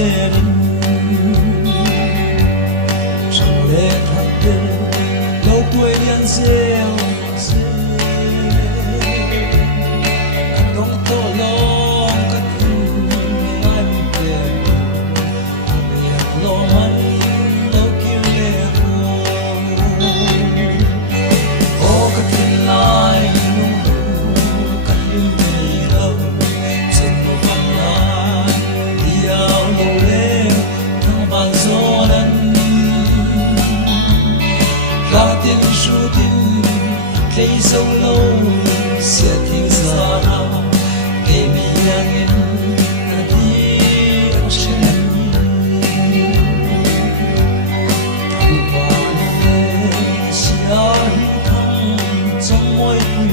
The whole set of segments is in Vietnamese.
serin trong lệ thật tình lâu tuổi nhân gieo mà se anh không to lo cất anh về anh lo anh lâu kêu lệ ô cất tin lại ra tiếng ru tin thấy sâu lâu sẽ tiếng xa kể mi angin đi trên thằng bạn về xa thăng trong môi quỷ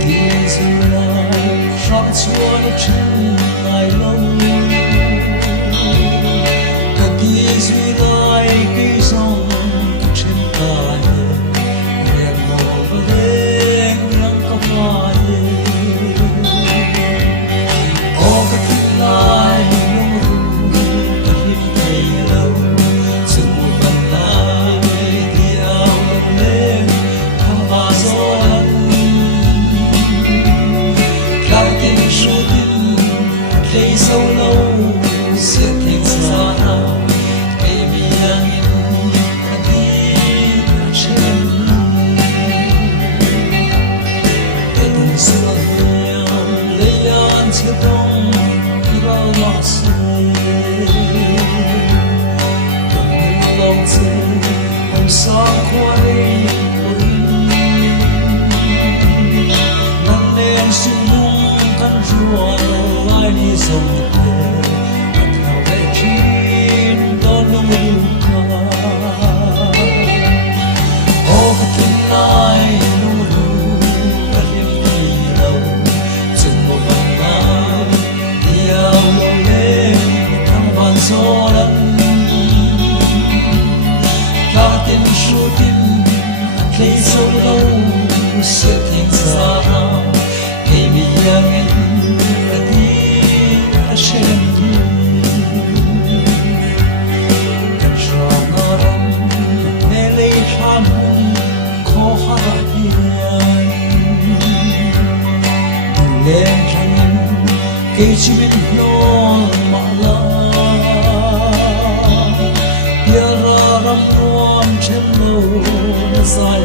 tiếng ru lại sắp chúa nó chân ai lâu thấy sâu lâu sẽ tiếng xa cây mi angin đi trên cái tình xưa nhiều lấy an chưa đông ra lọ xe từng lòng xe hôm sáng qua đây nắng đêm xin nung căn ruộng đi sông về mặt nào để chín đón nông yêu ca ô cái tin ai nung ru cái đêm đi đâu chừng một vòng đá đi ao lâu lên thăng bàn gió lăn ra tiếng ru tim thấy sâu lâu sẽ tiếng xa cây mi angin lên thành cây chỉ biết non mà la bia ra rắm non trên lâu dài